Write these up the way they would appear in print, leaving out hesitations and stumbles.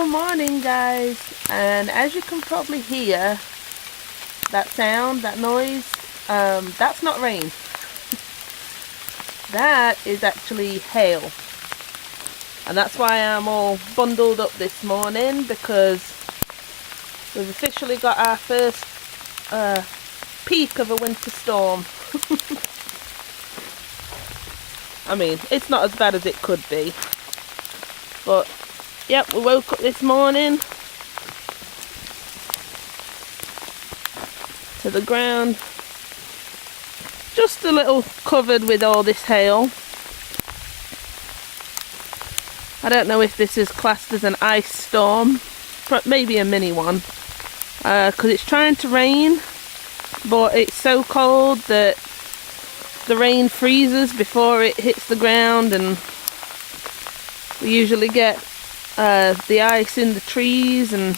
Good morning, guys, and as you can probably hear that sound, that noise, that's not rain. That is actually hail, and that's why I'm all bundled up this morning, because we've officially got our first peak of a winter storm. I mean, it's not as bad as it could be, but yep, we woke up this morning to the ground just a little covered with all this hail. I don't know if this is classed as an ice storm, but maybe a mini one, because it's trying to rain, but it's so cold that the rain freezes before it hits the ground, and we usually get the ice in the trees, and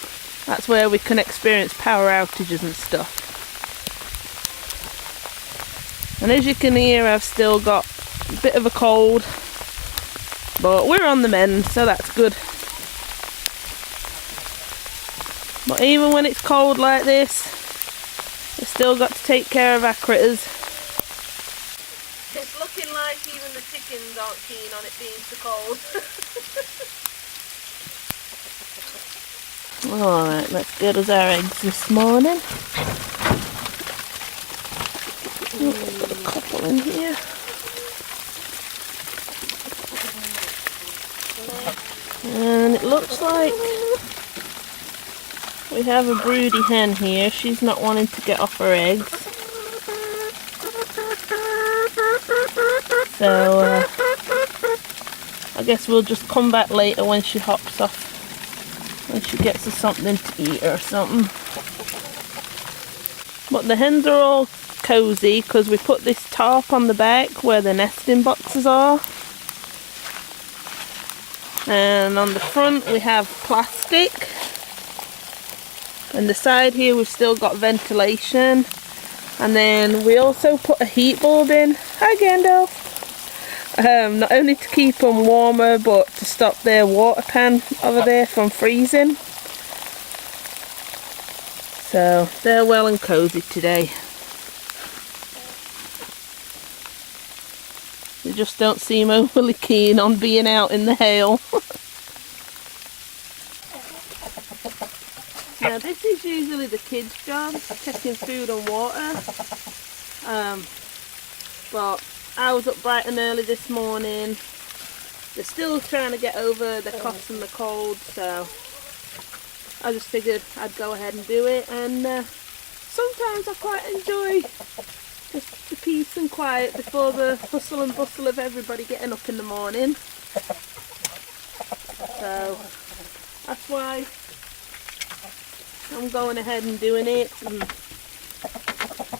that's where we can experience power outages and stuff. And as you can hear, I've still got a bit of a cold, but we're on the mend, so that's good. But even when it's cold like this, we've still got to take care of our critters. It's looking like even the chickens aren't keen on it being so cold. Alright, let's get us our eggs this morning. Put a couple in here. And it looks like we have a broody hen here. She's not wanting to get off her eggs. So I guess we'll just come back later when she hops off, when she gets us something to eat or something. But the hens are all cozy because we put this tarp on the back where the nesting boxes are. And on the front we have plastic. And the side here we've still got ventilation. And then we also put a heat bulb in. Hi Gandalf! Not only to keep them warmer, but to stop their water pan over there from freezing. So they're well and cozy today. They just don't seem overly keen on being out in the hail. Now this is usually the kids' job, checking food and water. But I was up bright and early this morning. They're still trying to get over the cough and the cold, so I just figured I'd go ahead and do it. And sometimes I quite enjoy just the peace and quiet before the hustle and bustle of everybody getting up in the morning. So that's why I'm going ahead and doing it, and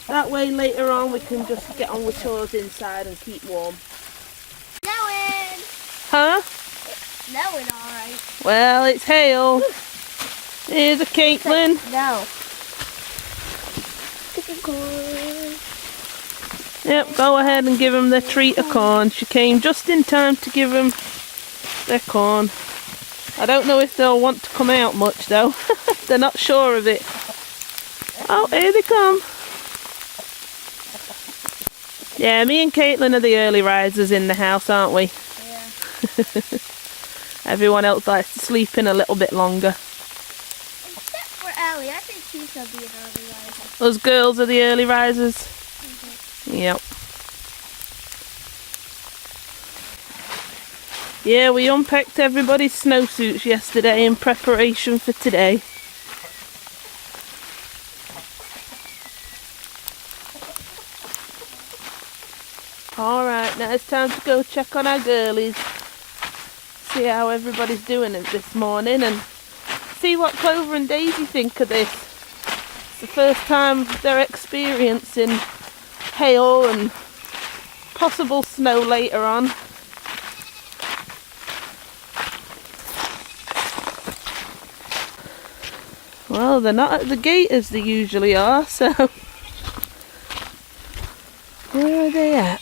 that way later on we can just get on with chores inside and keep warm. Snowing! Huh? It's snowing alright. Well, it's hail. Here's a Caitlin. No. Yep, go ahead and give them their treat of corn. She came just in time to give them their corn. I don't know if they'll want to come out much though. They're not sure of it. Oh, here they come. Yeah, me and Caitlin are the early risers in the house, aren't we? Yeah. Everyone else likes to sleep in a little bit longer. Except for Ellie. I think she's going to be an early riser. Those girls are the early risers. Yep. Yeah, we unpacked everybody's snowsuits yesterday in preparation for today. Alright, now it's time to go check on our girlies. See how everybody's doing it this morning and see what Clover and Daisy think of this. It's the first time they're experiencing hail and possible snow later on. Well, they're not at the gate as they usually are, so where are they at?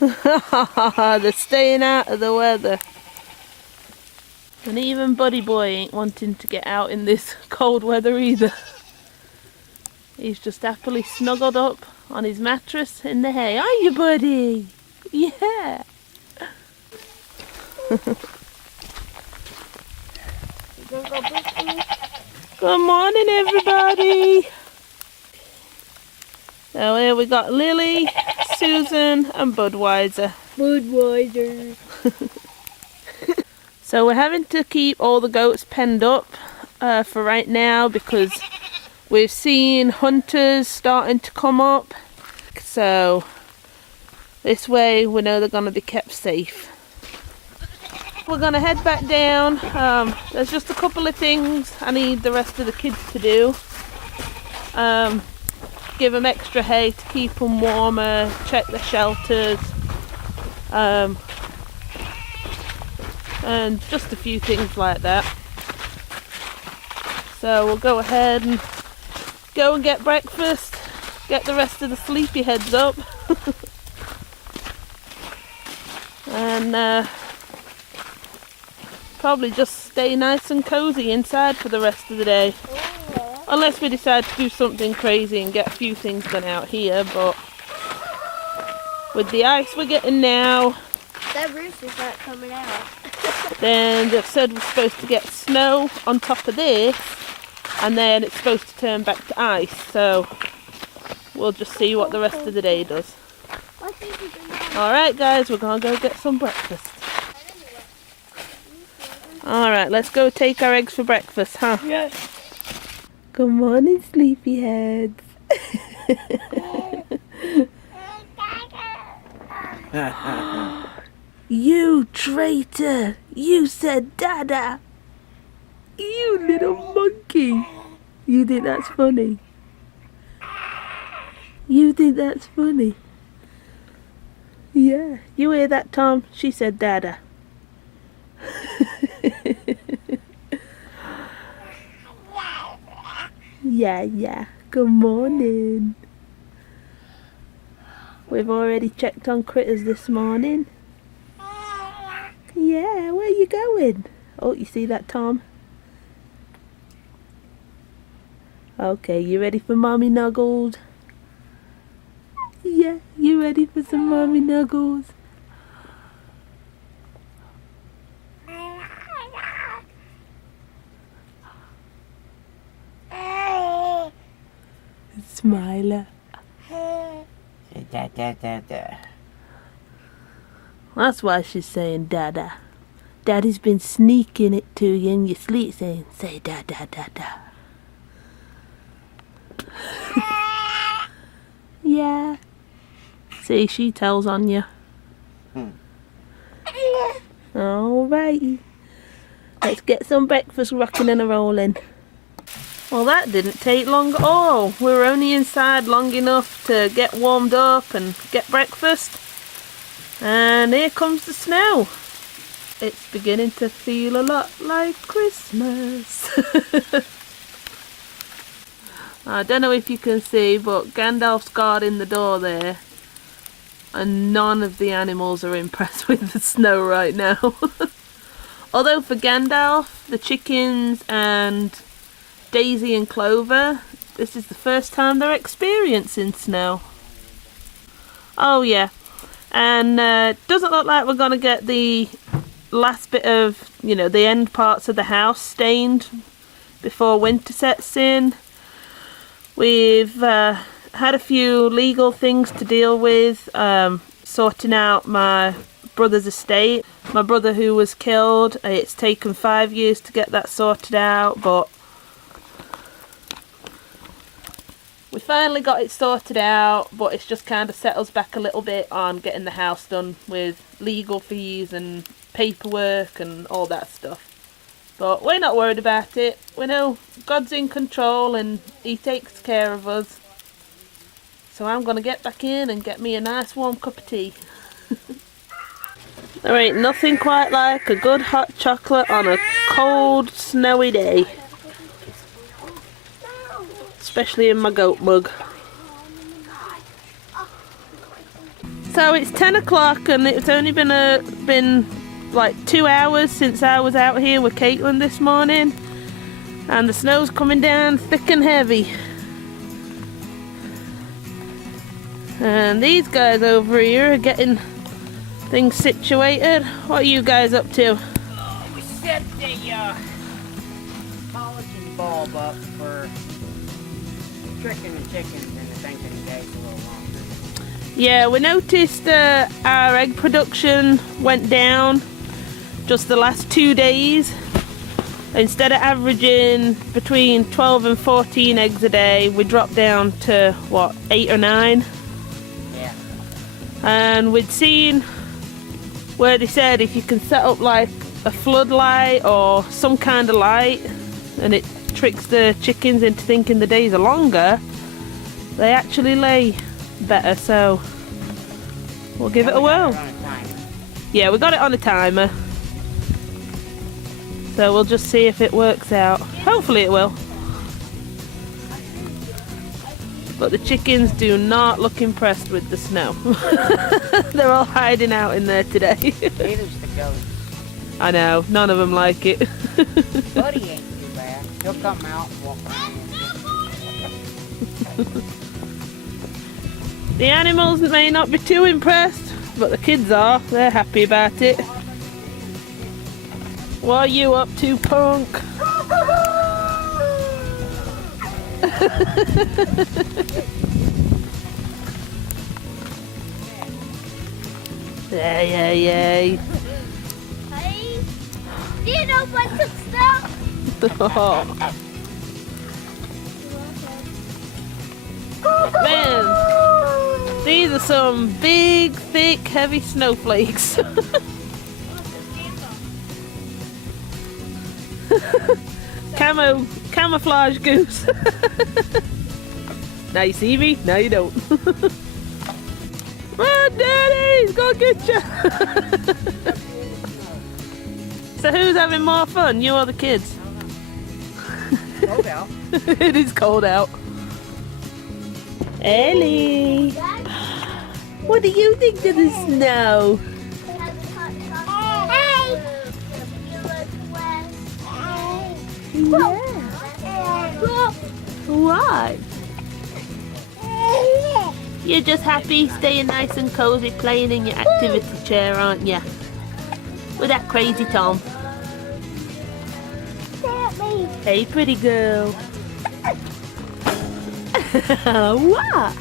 They're staying out of the weather. And even Buddy Boy ain't wanting to get out in this cold weather either. He's just happily snuggled up on his mattress in the hay. Are you, Buddy? Yeah. Good morning, everybody. So here we got Lily, Susan and Budweiser. Budweiser. So we're having to keep all the goats penned up for right now because we've seen hunters starting to come up. So this way we know they're going to be kept safe. We're going to head back down. There's just a couple of things I need the rest of the kids to do. Give them extra hay to keep them warmer, check the shelters, and just a few things like that. So we'll go ahead and go and get breakfast, get the rest of the sleepyheads up, and probably just stay nice and cozy inside for the rest of the day. Unless we decide to do something crazy and get a few things done out here, but with the ice we're getting now, That roof is not coming out. then they've said we're supposed to get snow on top of this, and then it's supposed to turn back to ice, so we'll just see what the rest of the day does. Alright guys, we're gonna go get some breakfast. Alright, let's go take our eggs for breakfast, huh? Yes. Good morning, sleepyheads. You traitor! You said dada! You little monkey! You think that's funny? You think that's funny? Yeah, you hear that, Tom? She said dada. Yeah. Good morning. We've already checked on critters this morning. Yeah, where are you going? Oh, you see that, Tom? Okay, you ready for mommy nuggles? Yeah, you ready for some mommy nuggles? Smiler. That's why she's saying dada. Daddy's been sneaking it to you in your sleep saying, say da da da da. Yeah. See, she tells on you. Alrighty. Let's get some breakfast rocking and a-rolling. Well, that didn't take long at all. We were only inside long enough to get warmed up and get breakfast. And here comes the snow. It's beginning to feel a lot like Christmas. I don't know if you can see, but Gandalf's guarding the door there. And none of the animals are impressed with the snow right now. Although for Gandalf, the chickens and Daisy and Clover, this is the first time they're experiencing snow. Oh yeah, and doesn't look like we're gonna get the last bit of, you know, the end parts of the house stained before winter sets in. We've had a few legal things to deal with, sorting out my brother's estate. My brother who was killed, it's taken 5 years to get that sorted out, but we finally got it sorted out, but it's just kind of set us back a little bit on getting the house done with legal fees and paperwork and all that stuff. But we're not worried about it. We know God's in control and he takes care of us. So I'm going to get back in and get me a nice warm cup of tea. There ain't nothing quite like a good hot chocolate on a cold, snowy day. Especially in my goat mug. So it's 10 o'clock and it's only been like 2 hours since I was out here with Caitlin this morning, and the snow's coming down thick and heavy. And these guys over here are getting things situated. What are you guys up to? Oh, we set the polishing bulb up for tricking the chickens into thinking the day's a little longer. Yeah, we noticed our egg production went down just the last 2 days. Instead of averaging between 12 and 14 eggs a day, we dropped down to what, 8 or 9? Yeah. And we'd seen where they said if you can set up like a floodlight or some kind of light and it tricks the chickens into thinking the days are longer, they actually lay better. So we'll give it a whirl. Yeah, we got it on a timer, so we'll just see if it works out. Hopefully it will. But the chickens do not look impressed with the snow. They're all hiding out in there today. Neither's the goat. I know, none of them like it. Buddy ain't too bad. He'll come out and walk around. The animals may not be too impressed, but the kids are. They're happy about it. What are you up to, punk? Yay, yay. Hey, do you know what took stuff? Man, these are some big, thick, heavy snowflakes. Camouflage goose. Now you see me, now you don't. Run, Daddy, he's gonna get you. So who's having more fun, you or the kids? Cold out. It is cold out. Ellie, what do you think of the snow? Yeah. What? You're just happy staying nice and cozy playing in your activity chair, aren't you? With that crazy Tom. Hey, pretty girl. What?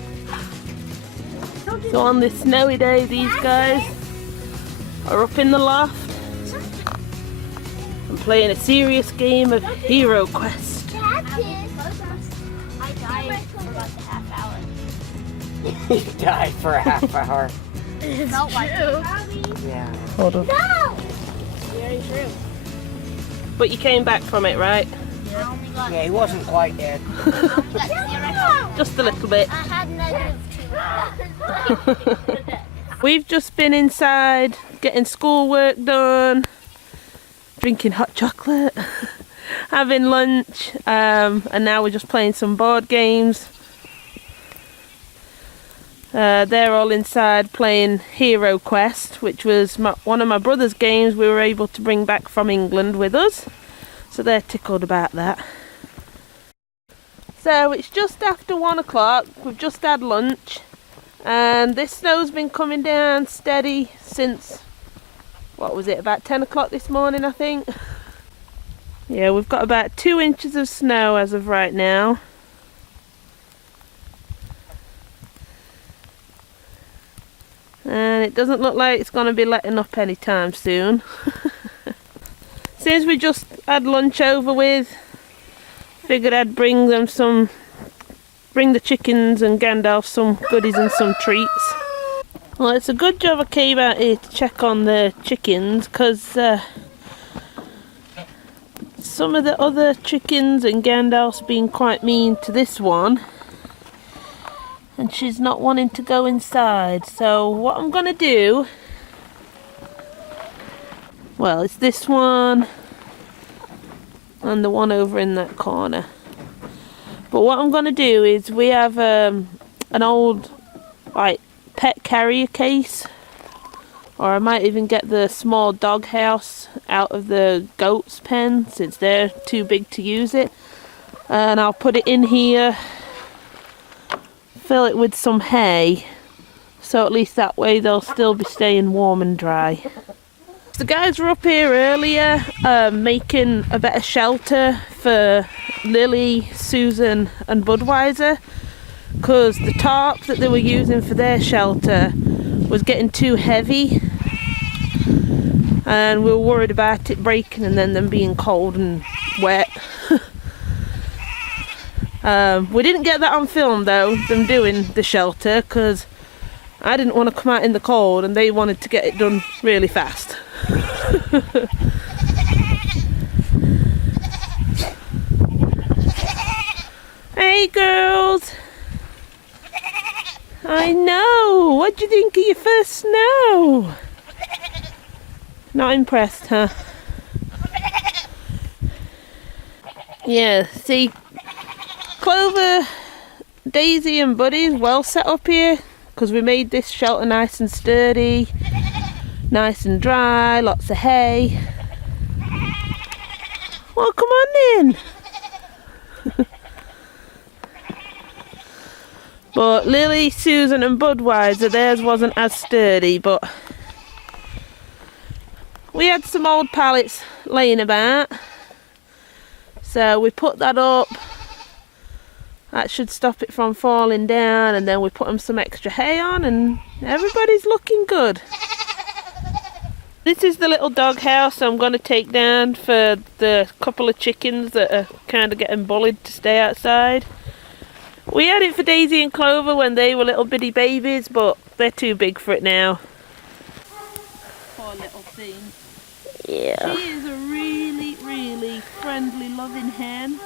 So on this snowy day, these guys are up in the loft and playing a serious game of Hero Quest. I died for about a half hour. He died for a half hour. It felt like it. Yeah. Hold on. No! Very true. But you came back from it, right? I only got Yeah, he wasn't quite dead. Just a little bit. I had negative 2. We've just been inside getting schoolwork done, drinking hot chocolate, having lunch, and now we're just playing some board games. They're all inside playing Hero Quest, which was one of my brother's games we were able to bring back from England with us. So they're tickled about that. So it's just after 1 o'clock, we've just had lunch, and this snow's been coming down steady since, what was it, about 10 o'clock this morning, I think. Yeah, we've got about 2 inches of snow as of right now. And it doesn't look like it's going to be letting up anytime soon. Since we just had lunch over with, figured I'd bring the chickens and Gandalf some goodies and some treats. Well, it's a good job I came out here to check on the chickens, because some of the other chickens and Gandalf's been quite mean to this one. And she's not wanting to go inside. So what I'm going to do, well, it's this one and the one over in that corner. But what I'm going to do is, we have an old like pet carrier case, or I might even get the small dog house out of the goat's pen since they're too big to use it, and I'll put it in here, fill it with some hay, so at least that way they'll still be staying warm and dry. The guys were up here earlier making a better shelter for Lily, Susan and Budweiser, because the tarp that they were using for their shelter was getting too heavy and we were worried about it breaking and then them being cold and wet. We didn't get that on film though, them doing the shelter, because I didn't want to come out in the cold and they wanted to get it done really fast. Hey girls! I know! What'd you think of your first snow? Not impressed, huh? Yeah, see, Clover, Daisy and Buddy's well set up here, because we made this shelter nice and sturdy, nice and dry, lots of hay. Well, come on in. But Lily, Susan and Budweiser, theirs wasn't as sturdy, but we had some old pallets laying about, so we put that up. That should stop it from falling down, and then we put them some extra hay on and everybody's looking good. This is the little dog house I'm going to take down for the couple of chickens that are kind of getting bullied to stay outside. We had it for Daisy and Clover when they were little bitty babies, but they're too big for it now. Poor little thing. Yeah. She is a really, really friendly, loving hen.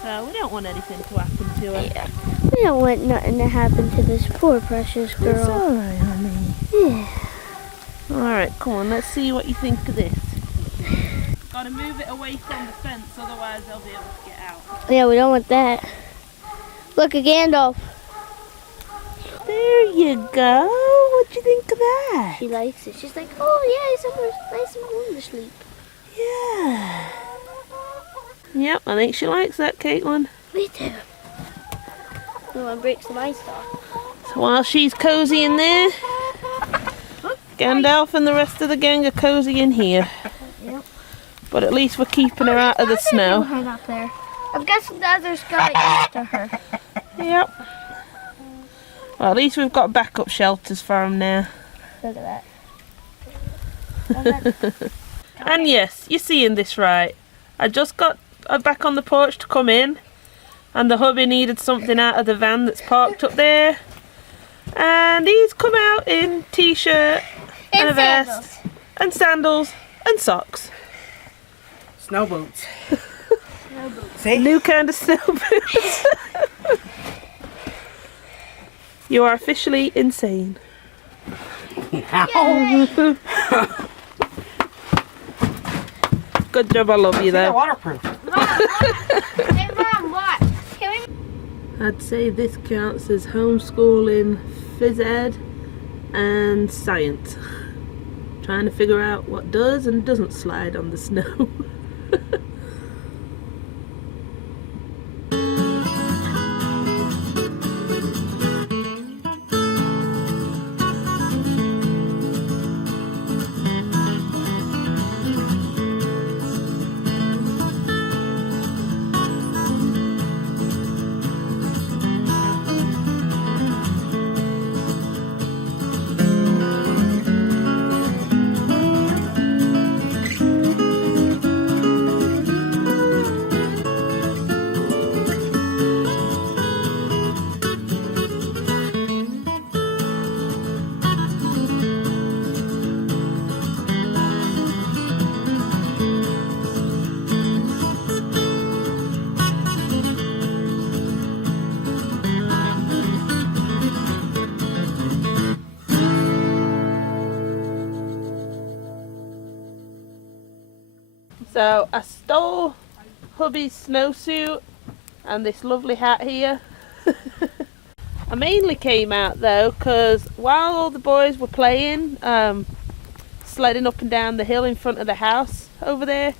So we don't want anything to happen to her. Yeah. We don't want nothing to happen to this poor precious girl. It's alright, honey. Yeah. Alright, come on, let's see what you think of this. Gotta move it away from the fence, otherwise they'll be able to get out. Yeah, we don't want that. Look, a Gandalf. There you go. What'd you think of that? She likes it. She's like, oh yeah, it's somewhere nice and warm to sleep. Yeah. Yep, I think she likes that, Caitlin. Me too. We want to break some ice off. So while she's cozy in there, Gandalf and the rest of the gang are cozy in here. Yep. But at least we're keeping her out of the snow. Hang up there. I'm guessing the others got next to her. Yep. Well, at least we've got backup shelters for them now. Look at that. And yes, you're seeing this right. I just got back on the porch to come in, and the hubby needed something out of the van that's parked up there. And he's come out in t-shirt and a vest and sandals and socks. Snow boots. See? New kind of snow boots. You are officially insane. Ow. Good job, I love you They're though. waterproof. Hey Mom, what? Can we... I'd say this counts as homeschooling, phys ed and science. Trying to figure out what does and doesn't slide on the snow. So I stole hubby's snowsuit and this lovely hat here. I mainly came out though because while all the boys were playing, sledding up and down the hill in front of the house over there,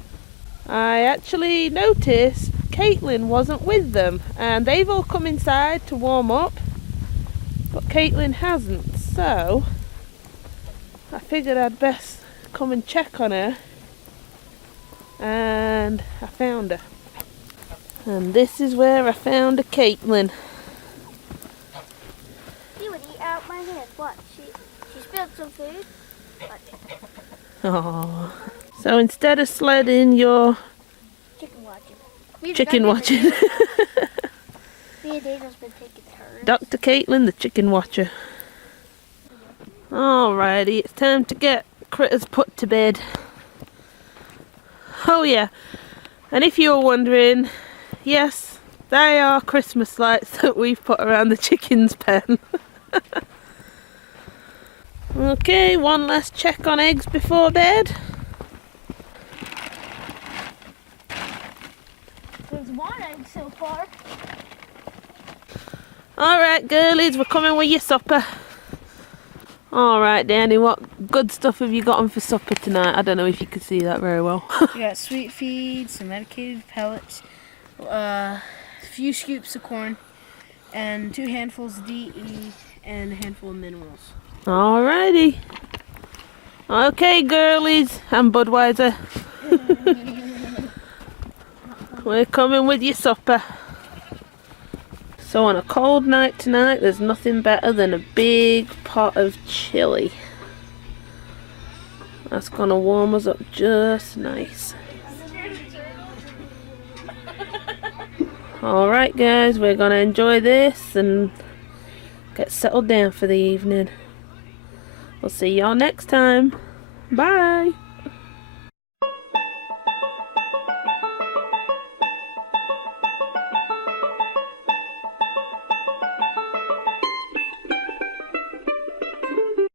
I actually noticed Caitlin wasn't with them, and they've all come inside to warm up, but Caitlin hasn't, so I figured I'd best come and check on her, and I found her. And this is where I found a Caitlin. She would eat out my hand. What? She spilled some food. What? Oh. So instead of sledding, you're Chicken watching. chicken watching. Me and Daniel's been taking turns. Dr. Caitlin, the chicken watcher. Alrighty, it's time to get critters put to bed. Oh yeah, and if you're wondering, yes, they are Christmas lights that we've put around the chicken's pen. Okay, one last check on eggs before bed. There's one egg so far. Alright girlies, we're coming with your supper. Alright Danny, what good stuff have you got on for supper tonight? I don't know if you can see that very well. We got sweet feed, some medicated pellets, a few scoops of corn, and 2 handfuls of DE, and a handful of minerals. Alrighty. Okay girlies, and Budweiser. We're coming with your supper. So on a cold night tonight, there's nothing better than a big pot of chili. That's gonna warm us up just nice. Alright guys, we're gonna enjoy this and get settled down for the evening. We'll see y'all next time. Bye!